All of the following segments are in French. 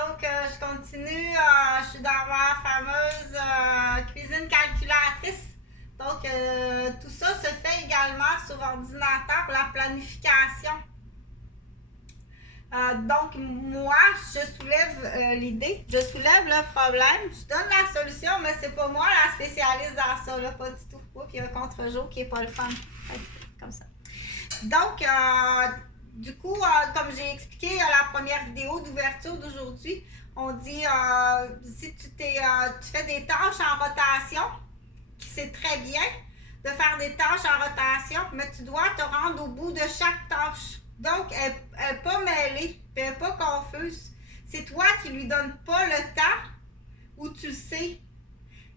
Donc, je continue. Je suis dans ma fameuse cuisine calculatrice. Donc, tout ça se fait également sur ordinateur, la planification. Donc, moi, je soulève l'idée, je soulève le problème, je donne la solution, mais c'est pas moi la spécialiste dans ça, là, pas du tout. Puis il y a un contre-jour qui est pas le fun. Comme ça. Donc, du coup, comme j'ai expliqué à la première vidéo d'ouverture d'aujourd'hui, on dit si tu fais des tâches en rotation, c'est très bien de faire des tâches en rotation, mais tu dois te rendre au bout de chaque tâche. Donc, elle n'est pas mêlée, elle n'est pas confuse. C'est toi qui lui donnes pas le temps où tu sais,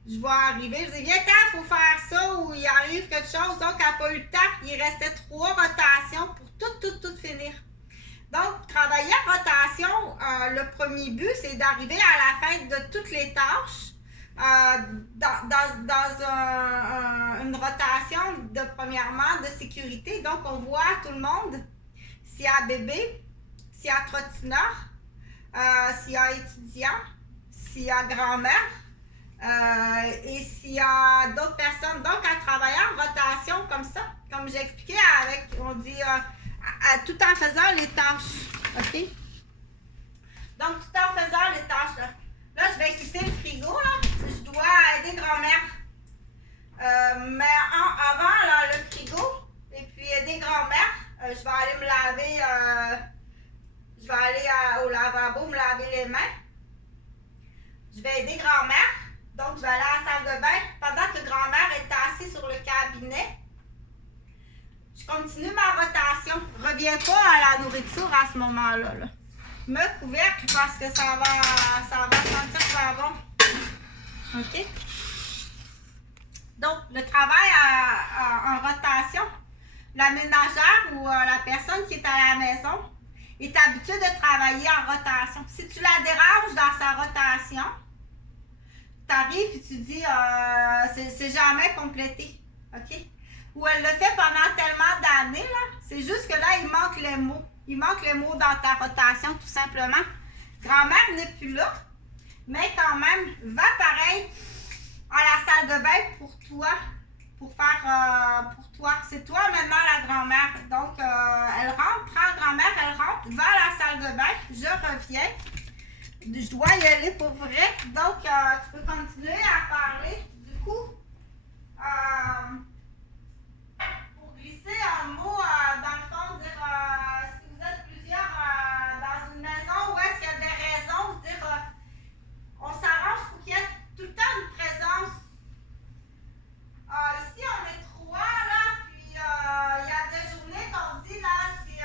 je vais arriver. Je dis, viens, il faut faire ça, ou il arrive quelque chose. Donc, elle n'a pas eu le temps. Il restait 3 rotations pour tout finir. Donc, travailler en rotation, le premier but, c'est d'arriver à la fin de toutes les tâches dans une rotation de premièrement de sécurité. Donc, on voit tout le monde. S'il y a bébé, s'il y a trottineur, s'il y a étudiant, s'il y a grand-mère et s'il y a d'autres personnes. Donc, à travailler en rotation comme ça, comme j'ai expliqué, on dit tout en faisant les tâches. OK? Donc, tout en faisant les tâches. Là, je vais quitter le frigo. Là. Je dois aider grand-mère. Mais avant là, le frigo, et puis aider grand-mère, je vais aller me laver. Je vais aller au lavabo me laver les mains. Je vais aider grand-mère. Donc, je vais aller à la salle de bain pendant que grand-mère est assise sur le cabinet. Je continue ma rotation. Reviens pas à la nourriture à ce moment-là. Là. Me couvercle parce que ça va sentir super bon. OK? Donc, le travail en rotation, la ménagère ou la personne qui est à la maison est habituée de travailler en rotation. Si tu la déranges dans sa rotation, tu arrives et tu dis c'est jamais complété. OK? Ou elle le fait pendant tellement d'années, là. C'est juste que là, il manque les mots. Il manque les mots dans ta rotation, tout simplement. Grand-mère n'est plus là, mais quand même, va pareil à la salle de bain pour toi, pour faire pour toi. C'est toi maintenant la grand-mère. Donc, elle rentre, prend grand-mère, elle rentre, va à la salle de bain, je reviens. Je dois y aller pour vrai. Donc, tu peux continuer à parler. Du coup, pour glisser un mot, dans le fond, dire si vous êtes plusieurs dans une maison, où est-ce qu'il y a des raisons, dire on s'arrange pour qu'il y ait tout le temps une présence. Ici, on est 3, là, puis il y a des journées qu'on dit, là, si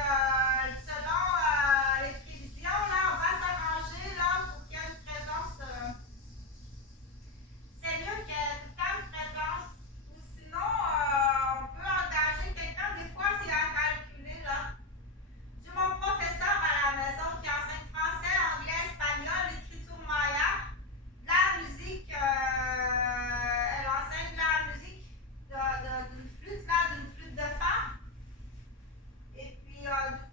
selon les prévisions, là, on va s'arranger, là, pour qu'il y ait une présence. C'est mieux qu'il y ait tout le temps une présence. Ou sinon, on peut engager quelqu'un, des fois, c'est à calculer, là. J'ai mon professeur à la maison qui enseigne français, anglais, espagnol, écriture maya, de la musique, elle enseigne de la musique d'une flûte, là, d'une flûte de fa. Et puis, du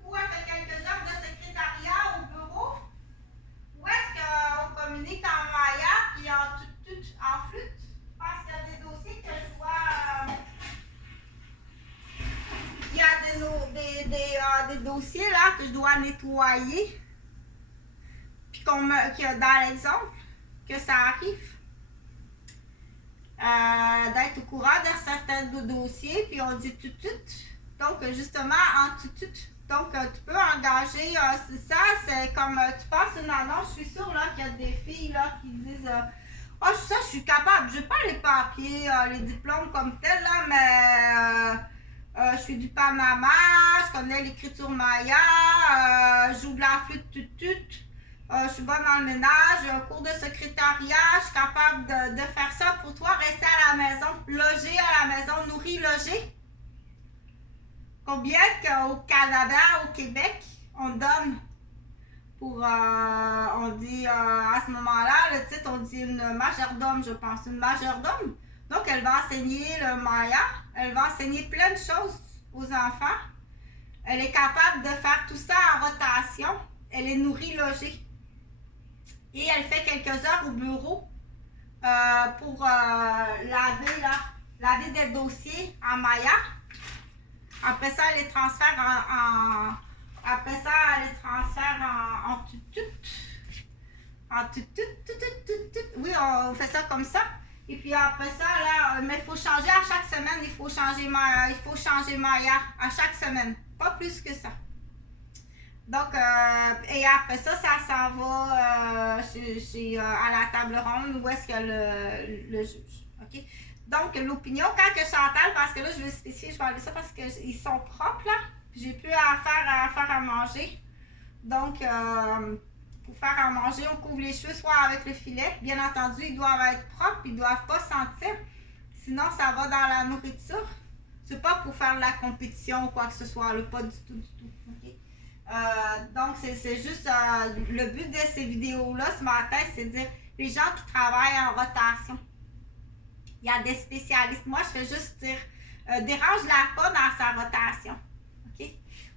coup, elle fait quelques heures de secrétariat au bureau. Où est-ce qu'on communique en maya puis en flûte? Parce qu'il y a des dossiers que je dois. Il y a des dossiers là que je dois nettoyer. Puis dans l'exemple, que ça arrive. D'être au courant de certains dossiers, puis on dit tout. Donc, justement, en tout. Donc, tu peux engager, c'est ça, c'est comme tu passes une annonce, je suis sûre là, qu'il y a des filles là, qui disent ça, je suis capable, je n'ai pas les papiers, les diplômes comme tel, là, mais je suis du Panama, je connais l'écriture maya, je joue de la flûte je suis bonne dans le ménage, j'ai un cours de secrétariat, je suis capable de faire ça pour toi, rester à la maison, loger à la maison, nourrir, loger. Combien qu'au Canada, au Québec, on donne pour, on dit à ce moment-là, le titre, on dit une majordome, je pense, une majordome. Donc, elle va enseigner le maya, elle va enseigner plein de choses aux enfants. Elle est capable de faire tout ça en rotation. Elle est nourrie, logée. Et elle fait quelques heures au bureau pour laver des dossiers en Maya. Après ça, elle les transfère après ça, elle les transfère en tutut. En tutut. Oui, on fait ça comme ça. Et puis après ça, là, mais il faut changer à chaque semaine. Il faut changer Maya à chaque semaine. Pas plus que ça. Donc, et après ça, ça s'en va à la table ronde où est-ce que le juge. OK? Donc, l'opinion, quand que Chantal, parce que là, je vais spécifier, je vais enlever ça parce qu'ils sont propres, là. J'ai plus à faire à manger. Donc, pour faire à manger, on couvre les cheveux soit avec le filet. Bien entendu, ils doivent être propres, ils ne doivent pas sentir. Sinon, ça va dans la nourriture. C'est pas pour faire de la compétition ou quoi que ce soit, là, pas du tout. Okay? Donc, c'est juste le but de ces vidéos-là ce matin, c'est de dire les gens qui travaillent en rotation. Il y a des spécialistes. Moi, je fais juste dire dérange-la pas dans sa rotation. OK?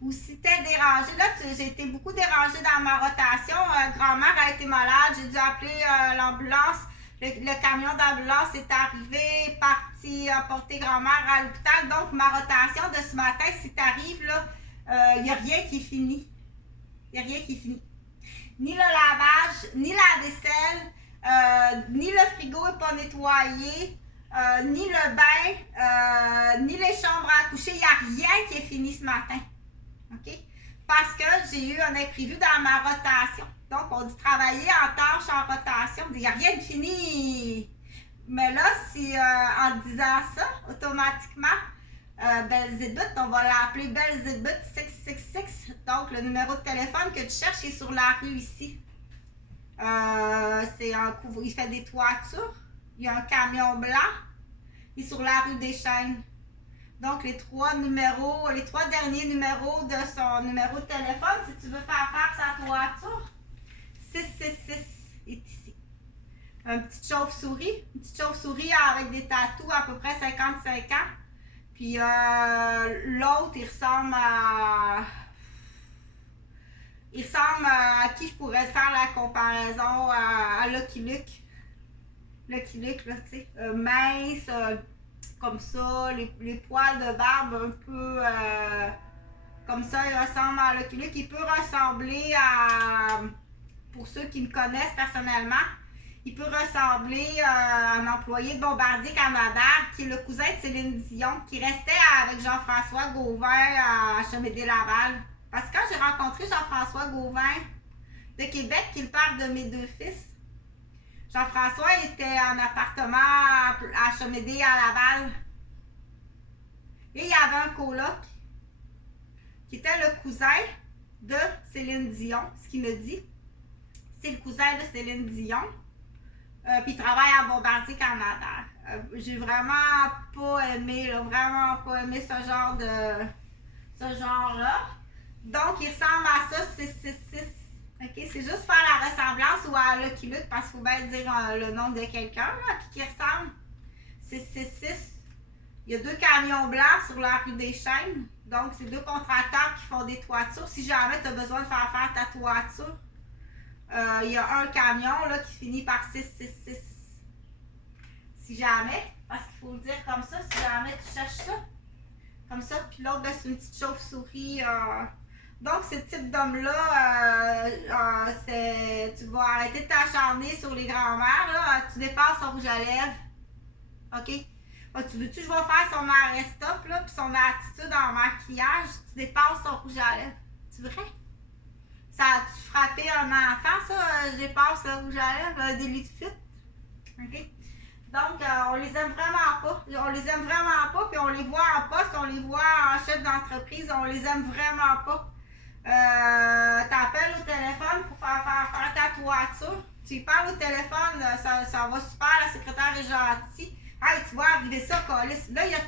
Ou si tu es dérangé, là, j'ai été beaucoup dérangée dans ma rotation. Grand-mère a été malade, j'ai dû appeler l'ambulance. Le camion d'ambulance est arrivé, parti porter grand-mère à l'hôpital. Donc, ma rotation de ce matin, si tu arrives, là, il n'y a rien qui est fini. Il n'y a rien qui est fini. Ni le lavage, ni la vaisselle, ni le frigo n'est pas nettoyé, ni le bain, ni les chambres à coucher. Il n'y a rien qui est fini ce matin. OK? Parce que j'ai eu un imprévu dans ma rotation. Donc, on dit travailler en tâche en rotation. Il n'y a rien de fini. Mais là, si en disant ça, automatiquement, Belzébuth, on va l'appeler Belzébuth 666. Donc, le numéro de téléphone que tu cherches est sur la rue ici. C'est un couvre. Il fait des toitures. Il y a un camion blanc. Il est sur la rue des Chênes. Donc, les trois derniers numéros de son numéro de téléphone, si tu veux faire sa toiture, 666 est ici. Une petite chauve-souris avec des tatous à peu près 55 ans. Puis l'autre, il ressemble à qui je pourrais faire la comparaison à Lucky Luke. Lucky Luke, là, tu sais, mince, comme ça, les poils de barbe un peu comme ça, il ressemble à Lucky Luke. Il peut ressembler à, pour ceux qui me connaissent personnellement, il peut ressembler à un employé de Bombardier Canada, qui est le cousin de Céline Dion, qui restait avec Jean-François Gauvin à Chemédé-Laval. Parce que quand j'ai rencontré Jean-François Gauvin de Québec, qui est le père de mes deux fils, Jean-François était en appartement à Chemédé à Laval. Et il y avait un coloc qui était le cousin de Céline Dion, ce qu'il me dit. C'est le cousin de Céline Dion. Puis il travaille à Bombardier Canada. J'ai vraiment pas aimé, ce genre-là. Donc, il ressemble à ça, 666. OK? C'est juste faire la ressemblance ou à Lucky Luke, parce qu'il faut bien dire le nom de quelqu'un là, qui ressemble. 666. Il y a deux camions blancs sur la rue des Chênes. Donc, c'est deux contracteurs qui font des toitures. Si jamais tu as besoin de faire ta toiture, il y a un camion là, qui finit par 666. Si jamais, parce qu'il faut le dire comme ça, si jamais tu cherches ça. Comme ça, puis l'autre, ben, c'est une petite chauve-souris. Donc, ce type d'homme-là, tu vas arrêter de t'acharner sur les grands-mères. Là. Tu dépasses son rouge à lèvres. OK? Tu veux-tu que je vais faire son arrêt-stop, là, puis son attitude en maquillage? Tu dépasses son rouge à lèvres. C'est vrai? Ça a-tu frappé un enfant, ça? Je dépasse le rouge à lèvres, un délit de fuite. OK? Donc, on les aime vraiment pas. On les aime vraiment pas, puis on les voit en poste, on les voit en chef d'entreprise, on les aime vraiment pas. T'appelles au téléphone pour faire ta toiture. Tu y parles au téléphone, ça va super, la secrétaire est gentille. Hey, tu vas arriver ça, Colis. Là, il y a